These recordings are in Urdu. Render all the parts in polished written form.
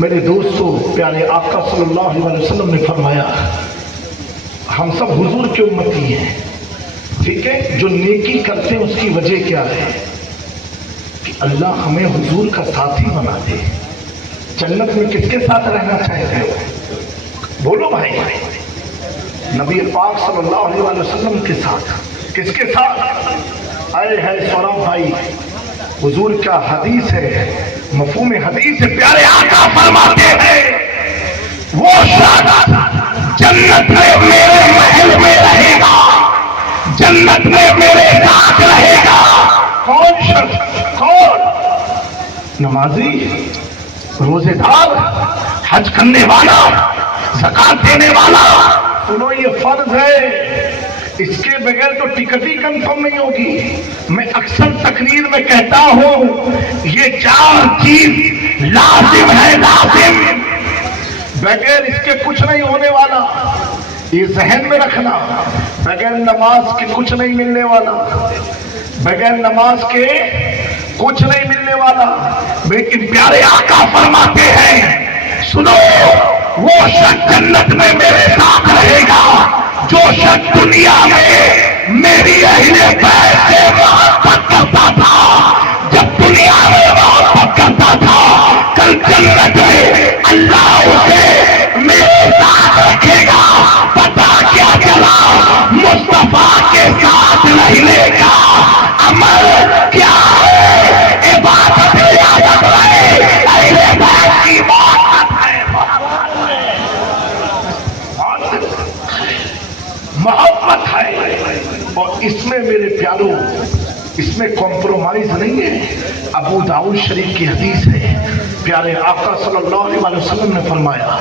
میرے دوستو، پیارے آقا صلی اللہ علیہ وسلم نے فرمایا ہم سب حضور کی امتی ہیں، ٹھیک ہے؟ جو نیکی کرتے ہیں اس کی وجہ کیا ہے کہ اللہ ہمیں حضور کا ساتھی بنا دے۔ جنت میں کس کے ساتھ رہنا چاہتے ہو؟ بولو بھائی، نبی پاک صلی اللہ علیہ وسلم کے ساتھ۔ کس کے ساتھ؟ اے ہے سوراب بھائی، حضور کا حدیث ہے، مفہوم حدیث ہے، پیارے آقا فرماتے ہیں وہ شخص جنت میں میرے محل میں رہے گا، جنت میں میرے ساتھ رہے گا۔ کون شخص؟ کون؟ نمازی، روزے دار، حج کرنے والا، زکات دینے والا۔ سنو، یہ فرض ہے، اس کے بغیر تو ٹکٹ ہی کنفرم نہیں ہوگی۔ میں اکثر تقریر میں کہتا ہوں یہ 4 چیز لازم ہے، لازم، بغیر اس کے کچھ نہیں ہونے والا۔ یہ ذہن میں رکھنا، بغیر نماز کے کچھ نہیں ملنے والا، بغیر نماز کے کچھ نہیں ملنے والا۔ لیکن پیارے آقا فرماتے ہیں سنو، وہ شخص جنت میں میرے ساتھ رہے گا جو شخص دنیا میں میری اہل بیت سے محبت کرتا تھا۔ جب دنیا میں محبت کرتا تھا، کل جنت میں اللہ اسے میرے ساتھ رکھے گا۔ پتا کیا چلا؟ مصطفیٰ کے ساتھ رہنے کا عمل کیا ہے؟ عبادت عبادت ہے، اہل بیت کی محبت ہے، محبت ہے۔ اور اس میں میرے پیاروں، اس میں کمپرومائز نہیں ہے۔ ابو داؤد شریف کی حدیث ہے، پیارے آقا صلی اللہ علیہ وسلم نے فرمایا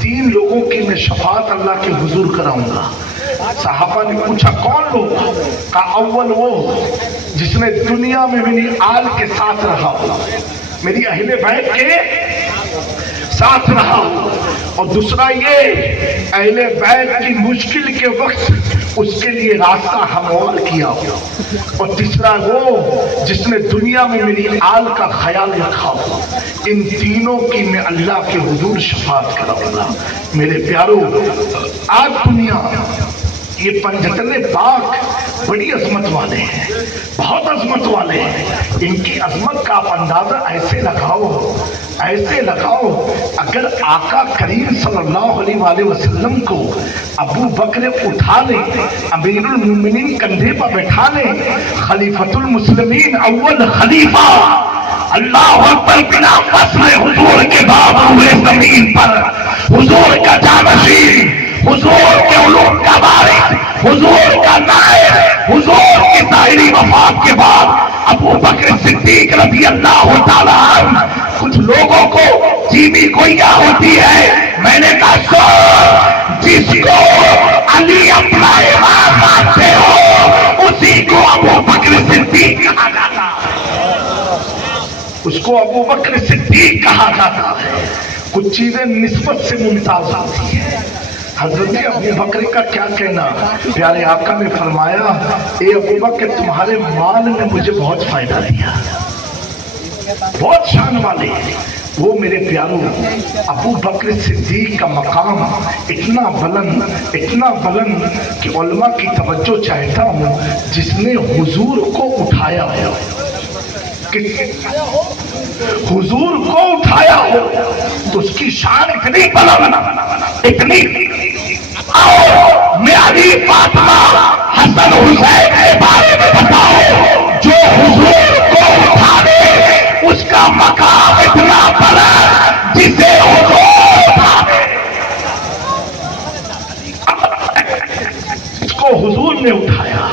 3 لوگوں کی میں شفاعت اللہ کے حضور کراؤں گا۔ صحابہ نے پوچھا کون لوگ؟ کہا اول وہ جس نے دنیا میں میری آل کے ساتھ رہا ہو، میری اہل بیت کے ساتھ رہا ہو، اور دوسرا یہ اہل بیت کی مشکل کے وقت اس کے لیے راستہ ہموار کیا ہو، اور تیسرا وہ جس نے دنیا میں میری آل کا خیال رکھا ہو۔ ان تینوں کی میں اللہ کے حضور شفاعت کراؤں گا۔ میرے پیاروں، آج دنیا یہ پنجتن پاک بڑی عظمت والے ہیں، بہت عظمت والے ہیں۔ ان کی عظمت کا آپ اندازہ ایسے لگاؤ، ایسے لگاؤ، اگر آقا کریم صلی اللہ علیہ وآلہ وسلم کو ابو بکر اٹھا لیں، امیر المومنین کندھے پر بیٹھا لیں، خلیفۃ المسلمین اول خلیفہ، اللہ اکبر، بنا فصل حضور کے بعد ہوئے زمین پر حضور کا جانشین، حضور کے علوم کا وارث، حضور کا نائب، حضور کی ظاہری وفات کے بعد ابو بکر صدیق رضی اللہ تعالیٰ عنہ، کچھ لوگوں کو چینی گویا ہوتی ہے۔ میں نے کہا سو، جس کو علی اپنا امام مانتے ہو اسی کو ابو بکر صدیق کہا جاتا ہے، اس کو ابو بکر صدیق کہا جاتا ہے۔ کچھ چیزیں نسبت سے ممتاز ہوتی ہیں۔ حضرت ابو بکر کا کیا کہنا؟ پیارے آقا نے فرمایا اے ابو بکر، تمہارے مال نے مجھے بہت فائدہ دیا، بہت شان والے۔ وہ میرے پیاروں، ابو بکر صدیق کا مقام اتنا بلند، اتنا بلند کہ علماء کی توجہ چاہتا ہوں، جس نے حضور کو اٹھایا ہو، حضور کو اٹھایا ہو تو اس کی شان اتنی بلند، اتنی۔ آؤ میں علی، فاطمہ، حسن، حسین کے بارے میں بتاؤ، جو حضور کو اٹھا دے اس کا مقام اتنا بلند جسے حضور اٹھا دے، جس کو حضور نے اٹھایا۔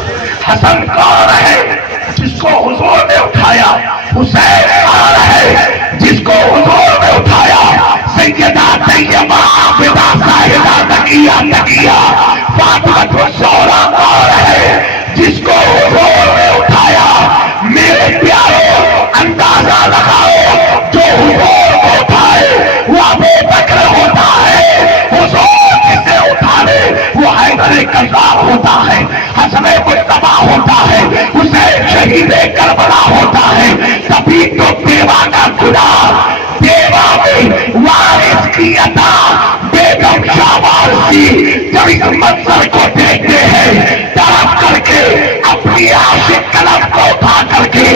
حسن کون ہے؟ جس کو حضور نے اٹھایا۔ حسین کون ہے؟ جس کو حضور نے اٹھایا۔ سیدہ طیبہ عابدہ زاہدہ تقیہ تقیہ فاطمۃ الزہرا کون ہے؟ جس کو حضور نے اٹھایا۔ میرے پیاروں، اندازہ لگاؤ، جو حضور کو اٹھائے وہ ابو بکر ہوتا ہے، حضور جسے اٹھائے وہ حیدر کذاب ہوتا ہے، حسن مجتبیٰ ہوتا ہے، حسین شہید کربلا ہوتا ہے۔ تبھی تو بیوہ کا گناہ، بیوہ میں منظر کو دیکھتے ہیں تڑپ کر کے اپنی عاشق قلم کو اٹھا کر کے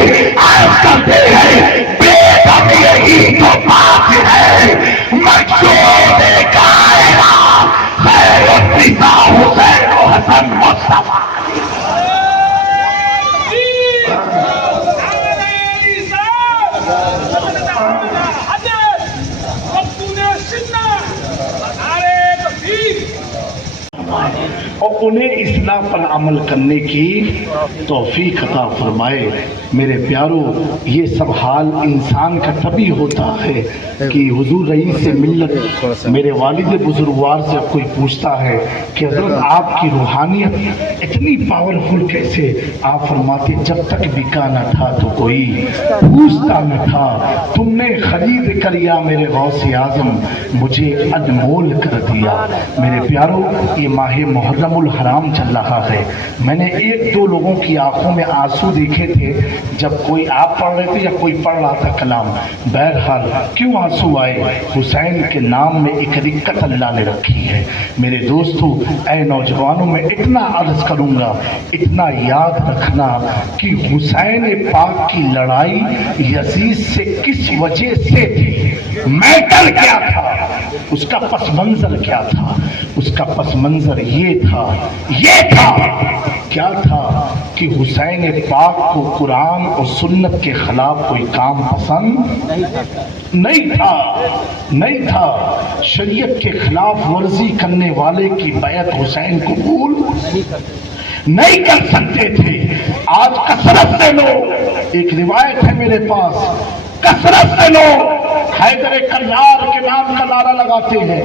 عرض کرتے ہیں بیگم یہی تو بات ہے مقصود کائنات خیر النساء حسین و حسن مصطفیٰ. اور انہیں اصلاح پر عمل کرنے کی توفیق عطا فرمائے. میرے پیارو یہ سب حال انسان کا تبھی ہوتا ہے کہ حضور رئیس ملت میرے والد بزرگوار سے کوئی پوچھتا ہے کہ حضرت آپ کی روحانیت اتنی پاورفل کیسے؟ آپ فرماتے جب تک بکا نہ تھا تو کوئی پوچھتا نہ تھا، تم نے خرید کر یا میرے غوث اعظم مجھے انمول کر دیا. میرے پیارو یہ ماہ محرم الحرام چل رہا ہے. میں نے ایک دو لوگوں کی آنکھوں میں آنسو دیکھے تھے جب کوئی آپ پڑھ رہے تھے یا کوئی پڑھ رہا تھا کلام. بہرحال کیوں آنسو آئے؟ حسین کے نام میں ایک رقت اللہ نے رکھی ہے. میرے دوستو اے نوجوانوں میں اتنا عرض کروں گا، اتنا یاد رکھنا کہ حسین پاک کی لڑائی یزید سے کس وجہ سے تھی، میٹر کیا تھا، اس کا پس منظر کیا تھا. اس کا پس منظر یہ تھا کیا تھا کہ حسین پاک کو قرآن اور سنت کے خلاف کوئی کام پسند نہیں تھا. شریعت کے خلاف ورزی کرنے والے کی بیعت حسین قبول نہیں کر سکتے تھے. آج کثرت سے لوگ، ایک روایت ہے میرے پاس، کثرت سے لوگ حیدر کرار کے نام کا نعرہ لگاتے ہیں.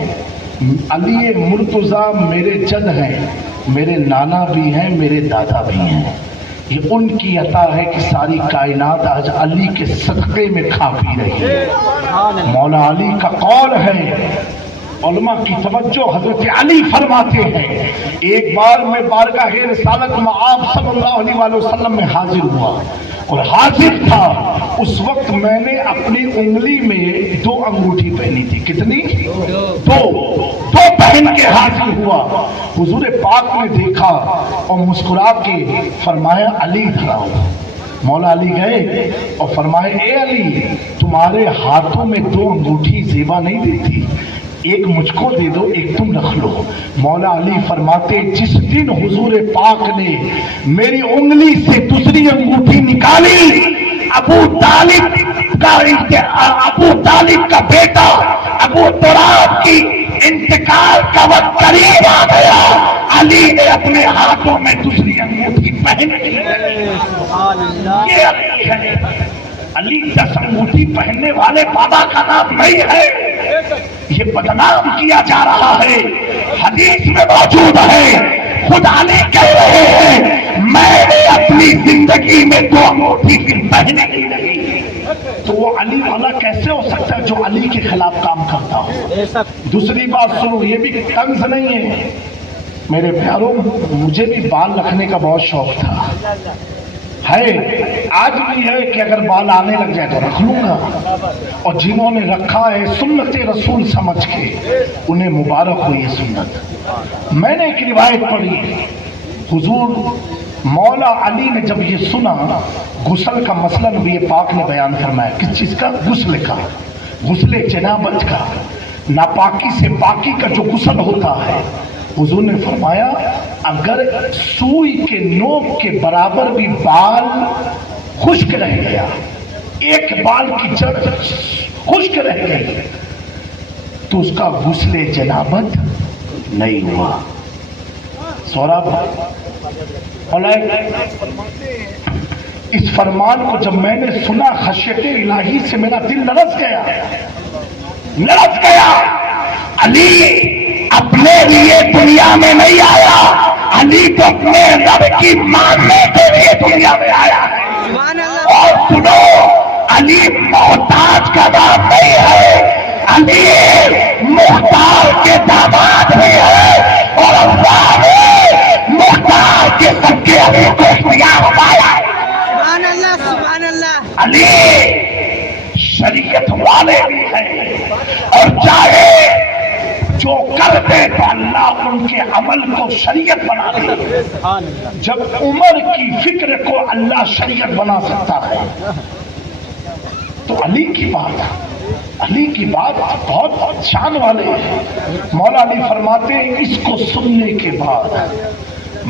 علی مرتضیٰ میرے جد ہیں، میرے نانا بھی ہیں، میرے دادا بھی ہیں. یہ ان کی عطا ہے کہ ساری کائنات آج علی کے صدقے میں کھا پی رہی ہے. مولا علی کا قول ہے، علماء کی توجہ، حضرت علی فرماتے ہیں ایک بار میں بارگاہ رسالت میں آپ صلی اللہ علیہ وسلم میں حاضر ہوا اور حاضر تھا. اس وقت میں نے اپنی انگلی میں 2 انگوٹھی پہنی تھی. کتنی؟ 2 پہن کے حاضر ہوا. حضور پاک نے دیکھا اور مسکرا کے فرمایا علی دھرا ہو. مولا علی گئے اور فرمائے اے علی تمہارے ہاتھوں میں 2 انگوٹھی زیبا نہیں دیتی، ایک مجھ کو دے دو، ایک تم رکھ لو. مولا علی فرماتے جس دن حضور پاک نے میری انگلی سے دوسری انگوٹھی نکالی، ابو طالب کا بیٹا ابو تراب کی انتقال کا وقت قریب آ گیا. علی نے اپنے ہاتھوں میں دوسری انگوٹھی پہن لی. یہ علی ہے. علی 10 انگوٹھی پہننے والے بابا کا نام نہیں ہے. یہ بدنام کیا جا رہا ہے. حدیث میں موجود ہے، خود علی کہہ رہے ہیں میں نے اپنی زندگی میں 2 انگوٹھی پہنے ہی نہیں. تو وہ علی والا کیسے ہو سکتا ہے جو علی کے خلاف کام کرتا ہو؟ دوسری بات سنو، یہ بھی طنز نہیں ہے میرے پیاروں. مجھے بھی بال رکھنے کا بہت شوق تھا، ہے آج بھی ہے کہ اگر بال آنے لگ جائے تو رکھ لوں گا. اور جنہوں نے رکھا ہے سنت رسول سمجھ کے انہیں مبارک ہو یہ سنت. میں نے ایک روایت پڑھی، حضور مولا علی نے جب یہ سنا غسل کا مسئلہ نبی پاک نے بیان فرمایا. کس چیز کا؟ غسل کا، غسل جنابت کا، ناپاکی سے پاکی کا جو غسل ہوتا ہے. حضور نے فرمایا اگر سوئی کے نوک کے برابر بھی بال خشک رہ گیا، ایک بال کی جڑ خشک رہ گئی تو اس کا غسل جنابت نہیں ہوا. سوراب اس فرمان کو جب میں نے سنا خشیت الہی سے میرا دل لرز گیا. علی اپنے لیے دنیا میں نہیں آیا، علی تو اپنے رب کی ماننے کے لیے دنیا میں آیا ہے. اور سنو، علی محتاج کا نام نہیں ہے، علی مختار کے داماد بھی ہے. اور اللہ نے مختار کے سب کے علی کو اختیار پایا. سبحان اللہ. علی شریعت والے بھی ہیں، اور چاہے جو کر دے تو اللہ ان کے عمل کو شریعت بنا دے. جب عمر کی فکر کو اللہ شریعت بنا سکتا ہے تو علی کی بات بہت شان والے ہیں. مولا علی فرماتے ہیں اس کو سننے کے بعد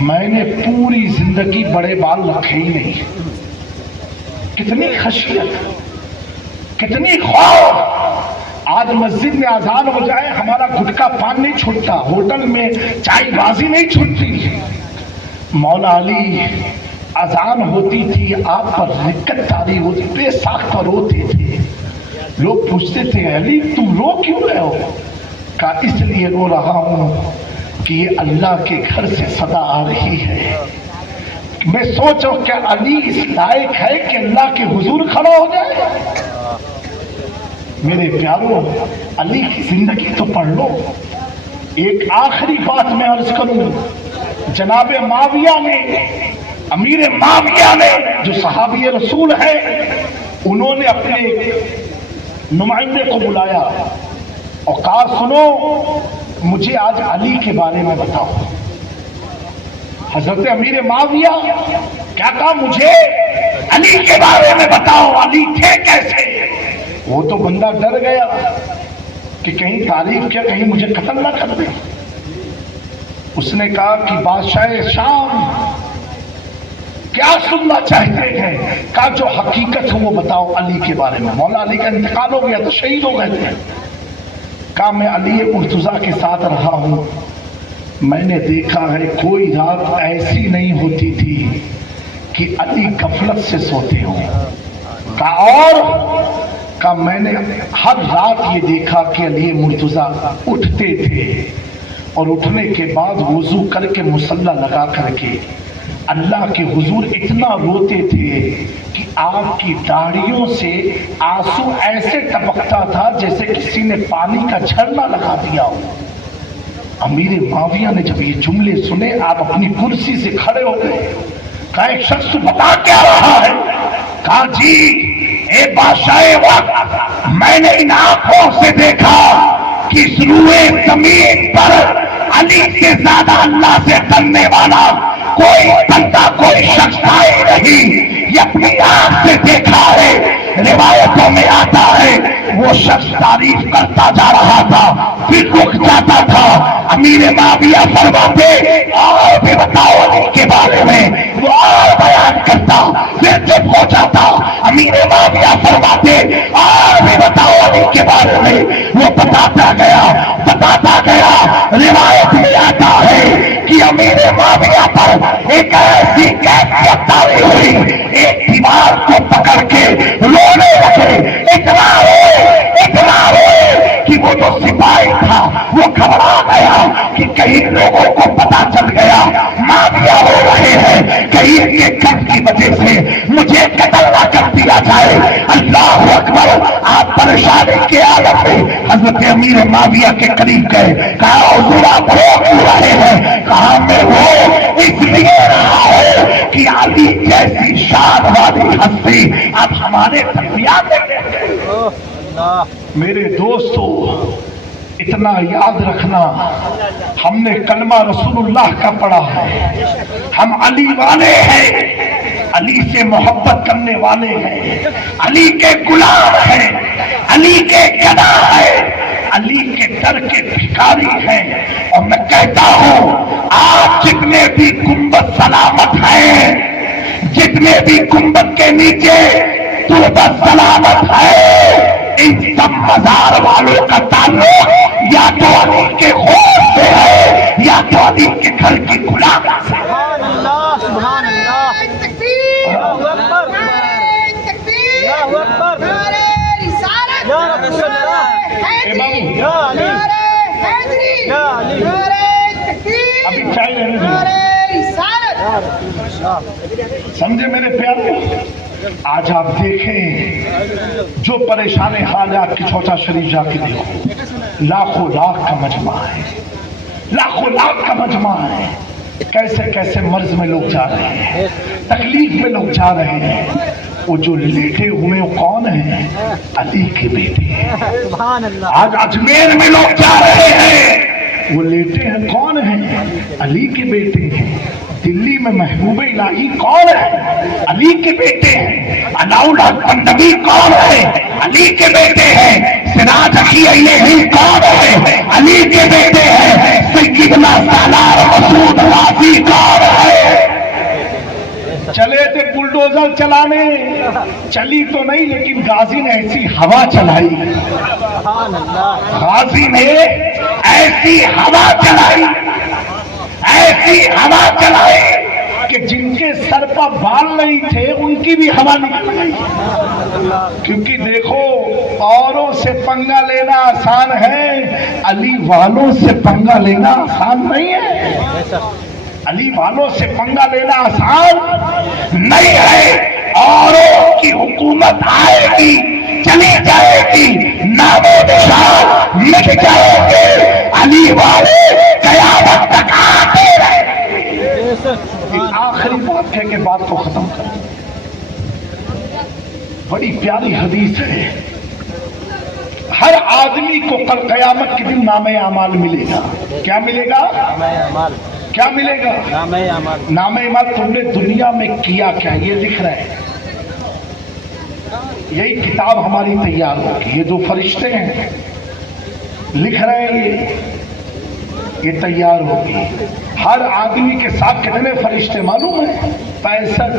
میں نے پوری زندگی بڑے بال رکھے ہی نہیں. کتنی خشیت، کتنی خوف. آج مسجد میں اذان ہو جائے ہمارا گٹکا پان نہیں چھوٹتا، ہوٹل میں چائے بازی نہیں چھوٹتی. مولا علی اذان ہوتی تھی آپ پر رکت تاری ہوتی، بے ساختہ روتے تھے. لوگ پوچھتے تھے علی تم رو کیوں رہے ہو؟ کہا اس لیے رو رہا ہوں کہ یہ اللہ کے گھر سے صدا آ رہی ہے. میں سوچو کہ علی اس لائق ہے کہ اللہ کے حضور کھڑا ہو جائے؟ میرے پیاروں علی کی زندگی تو پڑھ لو. ایک آخری بات میں عرض کروں، جناب معاویہ نے، امیر معاویہ نے جو صحابی رسول ہے، انہوں نے اپنے نمائندے کو بلایا اور کہا سنو مجھے آج علی کے بارے میں بتاؤ. حضرت امیر معاویہ کیا کہا مجھے علی کے بارے میں بتاؤ، علی تھے کیسے؟ وہ تو بندہ ڈر گیا کہ کہیں تعریف کیا کہیں مجھے قتل نہ کر دے. اس نے کہا کہ بادشاہ شام کیا سننا چاہتے ہیں؟ کہا جو حقیقت ہے وہ بتاؤ علی کے بارے میں. مولا علی کا انتقال ہو گیا تو شہید ہو گئے تھے. کہا میں علی مرتضیٰ کے ساتھ رہا ہوں، میں نے دیکھا ہے کوئی رات ایسی نہیں ہوتی تھی کہ علی غفلت سے سوتے ہوں. کہا اور میں نے ہر رات یہ دیکھا کہ علی مرتضیٰ اٹھتے تھے اور اٹھنے کے بعد وضو کر کے مصلی لگا کر کے اللہ کے حضور اتنا روتے تھے کہ آپ کی داڑھیوں سے آنسو ایسے ٹپکتا تھا جیسے کسی نے پانی کا جھرنا لگا دیا ہو. امیر معاویہ نے جب یہ جملے سنے آپ اپنی کرسی سے کھڑے ہو گئے. کہا ایک شخص بتا کیا رہا ہے؟ کہا جی اے بادشاہ وقت میں نے ان آنکھوں سے دیکھا کہ اس روئے زمین پر علی سے زیادہ اللہ سے ڈرنے والا کوئی بندہ کوئی شخص آئے نہیں. یہ اپنی آنکھ سے دیکھا ہے. روایتوں میں آتا ہے وہ شخص تعریف کرتا جا رہا تھا پھر رک جاتا تھا. امیر معاویہ فرماتے اور بھی بتاؤ علی کے بارے میں، وہ اور بیان کرتا پھر چپ ہو جاتا. امیر معاویہ فرماتے اور بھی بتاؤ علی کے بارے میں، وہ بتاتا گیا. روایت میں آتا ہے کہ امیر معاویہ پر ایک ایسی کیفیت طاری ہوئی، ایک دیوار کو پکڑ کے رونے لگے. اتنا روئے کہ وہ جو سپاہی تھا وہ گھبرا گیا کہ کہیں لوگوں کو پتا چل گیا معاویہ ہو رہے ہیں، کہیں ان کے گھر کی وجہ سے مجھے قتل نہ کر دیا جائے. اللہ اکبر. آپ پریشانی کے عالم میں حضرت امیر معاویہ کے قریب گئے. کہا حضور آپ رو کیوں رہے ہیں؟ کہا میں وہ اس لیے رہا ہے کہ علی جیسی شان والی ہستی اب ہمارے درمیان میں. میرے دوستو اتنا یاد رکھنا، ہم نے کلمہ رسول اللہ کا پڑھا ہے، ہم علی والے ہیں، علی سے محبت کرنے والے ہیں، علی کے غلام ہیں، علی کے گدا ہیں، علی کے در کے بھکاری ہیں. اور میں کہتا ہوں آج جتنے بھی گنبد سلامت ہیں، جتنے بھی گنبد کے نیچے تربت سلامت ہے، ان سب مزار والوں کا تعلق یا تو علی کے خوف سے ہے یا تو علی کے گھر کی غلام سے. سبحان اللہ سبحان اللہ. تکبیر اللہ تکبیر اللہ رسالت یا رسول اللہ یا علی حیدری یا علی تکبیر ابھی چائے لینے دو. سمجھے میرے پیارے؟ آج آپ دیکھیں جو پریشان حال ہے، آپ کی چھوٹا شریف جا کے دیکھو، لاکھوں لاکھ کا مجمع ہے، لاکھوں لاکھ کا مجمع ہے. کیسے کیسے مرض میں لوگ جا رہے ہیں، تکلیف میں لوگ جا رہے ہیں. وہ جو لیٹے ہوئے کون ہیں؟ علی کے بیٹے ہیں۔ سبحان اللہ۔ آج اجمیر میں لوگ جا رہے ہیں، وہ لیٹے ہیں کون ہیں؟ علی کے بیٹے ہیں۔ دلی میں محبوب الہی کون ہے؟ علی کے بیٹے ہیں۔ علاء الحق بندگی کون ہے؟ علی کے بیٹے ہیں۔ سراج اخی ہند کون ہے؟ علی کے بیٹے ہیں۔ سیدنا سالار مسعود غازی کون ہے؟ چلے تھے بلڈوزر چلانے، چلی تو نہیں، لیکن غازی نے ایسی ہوا چلائی، سبحان اللہ۔ غازی نے ایسی ہوا چلائی، ایسی ہوا چلائی کہ جن کے سر پر بال نہیں تھے ان کی بھی ہوا نکل گئی۔ کیونکہ دیکھو، اوروں سے پنگا لینا آسان ہے، علی والوں سے پنگا لینا آسان نہیں ہے۔ علی والوں سے پنگا لینا آسان نہیں ہے۔ اوروں کی حکومت آئے گی، چلی جائے گی، نام و نشان مٹ جائے گے، علی والے قیامت تک آتے رہیں گے۔ آخری بات کہہ کے بات کو ختم کر، بڑی پیاری حدیث ہے۔ ہر آدمی کو کل قیامت کے دن نام اعمال ملے گا۔ کیا ملے گا؟ کیا ملے گا؟ نام اعمال۔ تم نے دنیا میں کیا کیا، یہ لکھ رہے ہیں۔ یہی کتاب ہماری تیار ہوگی۔ یہ جو فرشتے ہیں لکھ رہے ہیں، یہ تیار ہوگی۔ ہر آدمی کے ساتھ کتنے فرشتے معلوم ہیں؟ 65۔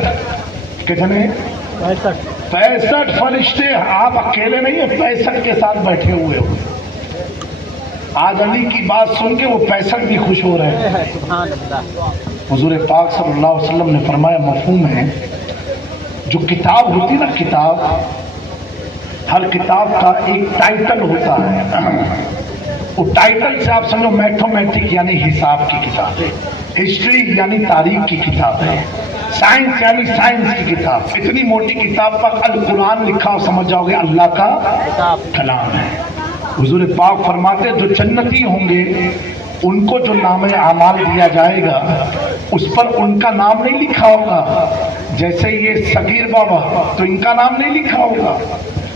کتنے؟ 65 فرشتے۔ آپ اکیلے نہیں ہیں، 65 کے ساتھ بیٹھے ہوئے ہو۔ آج علی کی بات سن کے وہ 65 بھی خوش ہو رہے ہیں۔ حضور پاک صلی اللہ علیہ وسلم نے فرمایا، مفہوم ہے، جو کتاب ہوتی نا، کتاب، ہر کتاب کا ایک ٹائٹل ہوتا ہے۔ وہ ٹائٹل سے آپ سمجھو میتھمیٹک یعنی حساب کی کتاب ہے، ہسٹری یعنی تاریخ کی کتاب ہے، سائنس یعنی سائنس کی کتاب۔ اتنی موٹی کتاب پر القرآن لکھا، سمجھ جاؤ گے اللہ کا کلام ہے۔ حضور پاک فرماتے جو جنتی ہوں گے ان کو جو نام اعمال دیا جائے گا اس پر ان کا نام نہیں لکھا ہوگا۔ جیسے یہ صغیر بابا، تو ان کا نام نہیں لکھا ہوگا،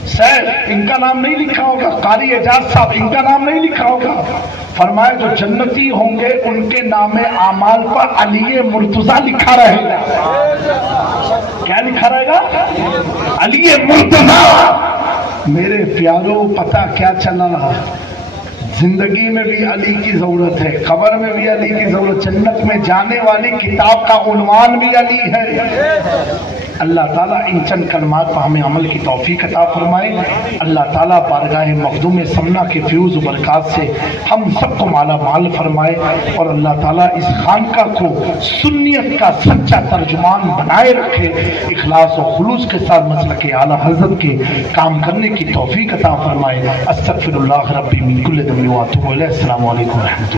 سیف ان کا نام نہیں لکھا ہوگا، قاری اعجاز صاحب ان کا نام نہیں لکھا ہوگا۔ فرمایا جو جنتی ہوں گے ان کے نام اعمال پر علی مرتضیٰ لکھا رہے گا۔ کیا لکھا رہے گا؟ علی مرتضیٰ۔ میرے پیاروں، پتہ کیا چلا؟ زندگی میں بھی علی کی ضرورت ہے، قبر میں بھی علی کی ضرورت، جنت میں جانے والی کتاب کا عنوان بھی علی ہے۔ اللہ تعالیٰ ان چند کلمات پر ہمیں عمل کی توفیق عطا فرمائے۔ اللہ تعالیٰ بارگاہ مخدوم سمنا کے فیوز و برکات سے ہم سب کو مالا مال فرمائے، اور اللہ تعالیٰ اس خانقاہ کو سنیت کا سچا ترجمان بنائے رکھے، اخلاص و خلوص کے ساتھ مسلک اعلیٰ حضرت کے کام کرنے کی توفیق عطا فرمائے۔ استغفر اللہ ربی من کل ذنب واتوب الیہ۔ السلام علیکم ورحمۃ اللہ۔